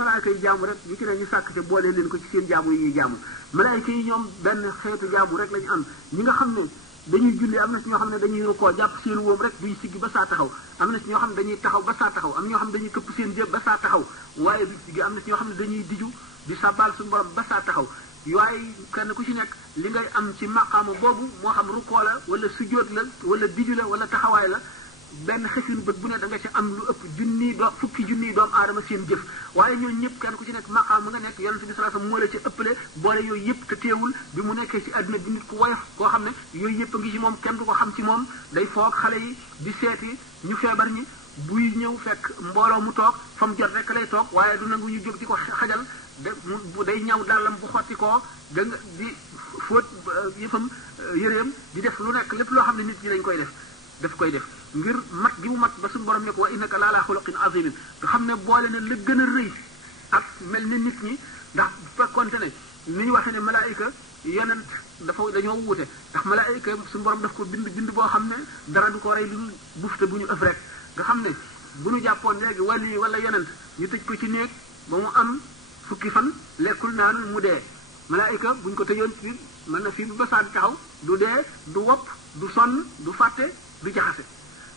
malaayika yi jaamu rek ñu ci ne ñu sàkk te boole leen ko ci seen jaamu yi ñuy jaamu malaayika yi ñoom benn xeetu jaamu rek lañu am ñi nga xam ne dañuy julli am na ci ñoo xam ne dañuy rukkoo jàpp seen wóom rek duy siggi ba saa taxaw am na ci ñoo xam ne dañuy taxaw ba saa taxaw am ñoo xam ne dañuy këpp seen jëb ba saa taxaw waaye du siggi am na ci ñoo xam ne dañuy diju di sabal suñu borom ba saa taxaw waaye kenn ku ci nekk li ngay am ci maqaama boobu moo xam rukkoo la wala sujjóot la wala diju la wala taxawaay la benn xefinu bët bu ne da nga ci am lu ëpp fukki junniy doomu aadama seen jëf waaye ñooñu ñëpp kenn ku ci nekk maqaam mu nga nekk yonente bi sallallahu alayhi wasallam moo la ci ëppale boole yooyu yëpp te teewul bi mu nekkee ci àdduna bi nit ku woyof koo xam ne yooyu yëpp a ngi ci moom kenn du ko xam ci moom day foog xale yi di seeti ñu feebar ñi buy ñëw fekk mbooloo mu toog fa mu jot rek lay toog waaye du nangu ñu jóg di ko xajal day ñaw dàllam bu xotti koo da nga di fóot yëfam yëreem di def lu nekk lépp loo xam ne nit ñi dañ koy daf koy def ngir mat gi mu mat ba suñu borom ne ko wa innaka la ala xuluqin azimin nga xam ne boole na la gën a rëy ak mel ni nit ñi ndax bu fekkonte ne ni ñu waxee ne malaayika yonent dañoo wuute ndax malaayika suñu borom daf ko bind boo xam ne dara du ko rey lu bufte bu ñu ëf rek nga xam ne bu ñu jàppoon léegi wali wala yonent ñu tëj ko ci néeg ba mu am fukki fan lekkul naanul mu dee malaayika buñ ko tëjoon fii mën na fii bu basaan taxaw du dee du wopp du sonn du fàtte du jaxase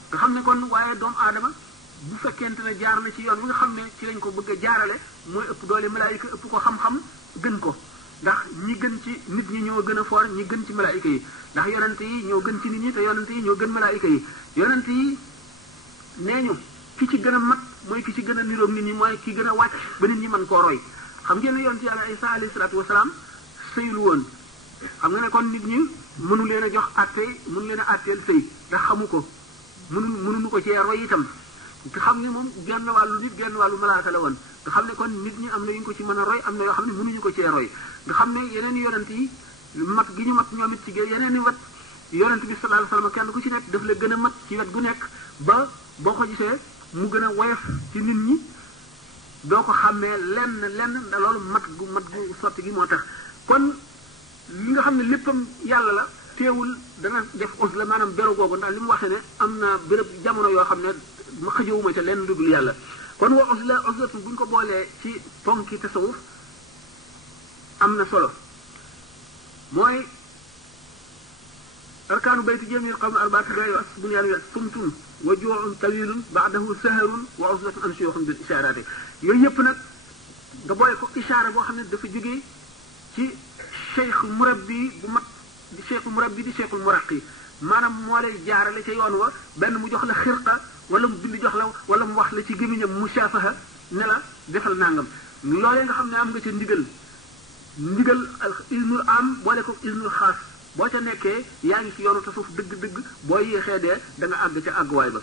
nga xam ne kon waaye doomu aadama bu fekkente ne jaar na ci yoon bi nga xam ne ci lañ ko bëgg a jaarale mooy ëpp doole malaayika ëpp ko xam-xam gën ko ndax ñi gën ci nit ñi ñoo gën a foor ñi gën ci malaayika yi ndax yonente yi ñoo gën ci nit ñi te yonente yi ñoo gën malaayika yi yonente yi nee ñu ki ci gën a mat mooy ki ci gën a niroog nit ñi mooy ki gën a wàcc ba nit ñi mën koo roy xam ngeen ne yonente yàlla Isa alayhi salaatu wasalaam sëylu woon xam nga ne kon nit ñi mënu leen a jox àttee mënu leen a àtteel sëy ndax xamu ko mënuñu ko cee roy itam nga xam ne moom genn wàllu nit genn wàllu malaaka la woon nga xam ne kon nit ñi am na yu ñu ko ci mën a roy am na yoo xam ne mënuñu ko cee roy nga xam ne yeneen yonent yi mat gi ñu mat ñoom it ci yeneen i wet yonent bi sallallahu alayhi wasallam kenn ku ci nekk daf la gën a mat ci wet gu nekk ba boo ko gisee mu gën a woyof ci nit ñi doo ko xàmmee lenn da loolu mat gu sotti gi moo tax kon li nga xam ne léppam yàlla la teewul dana def us la maanaam beru googu ndax li mu waxee ne am na béréb jamono yoo xam ne ma xëjowuma ca lenn lu dul yàlla kon wa uslatu bu ñu ko boolee ci ponki tasawuf am na solo mooy arkaanu bayti jamil qawm arbaati gayo as bunyaanu ya sumtun wa ju'un tawilun ba'dahu saharun wa uslatun an shuyukhun bil ishaaraati yooyu yëpp nag nga boole ko ishaara boo xam ne dafa jógee ci cheikh murabbi bu mat di cheikhul murabbi di cheikhul muraqi maanaam moo lay jaarale ca yoon wa benn mu jox la xirqa wala mu bind jox la wala mu wax la ci gémmiñam mushafaha ne la defal nangam loolee nga xam ne am nga ca ndigal isnul am boole ko isnul xaas boo ca nekkee yaa ngi ci yoonu tasawuf dëgg-dëgg boo yéexee dee da nga àgg ca àgguwaay ba.